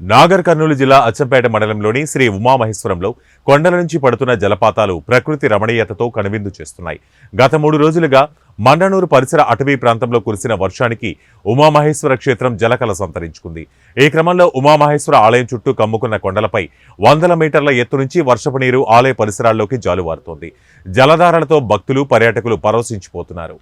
నాగర్ కర్నూలు జిల్లా అచ్చంపేట మండలంలోని శ్రీ ఉమామహేశ్వరంలో కొండల నుంచి పడుతున్న జలపాతాలు ప్రకృతి రమణీయతతో కనువిందు చేస్తున్నాయి. గత 3 రోజులుగా మండనూరు పరిసర అటవీ ప్రాంతంలో కురిసిన వర్షానికి ఉమామహేశ్వర క్షేత్రం జలకళ సంతరించుకుంది. ఈ క్రమంలో ఉమామహేశ్వర ఆలయం చుట్టూ కమ్ముకున్న కొండలపై 100 మీటర్ల ఎత్తు నుంచి వర్షపు నీరు ఆలయ పరిసరాల్లోకి జాలువారుతోంది. జలధారలతో భక్తులు, పర్యాటకులు పరవశించిపోతున్నారు.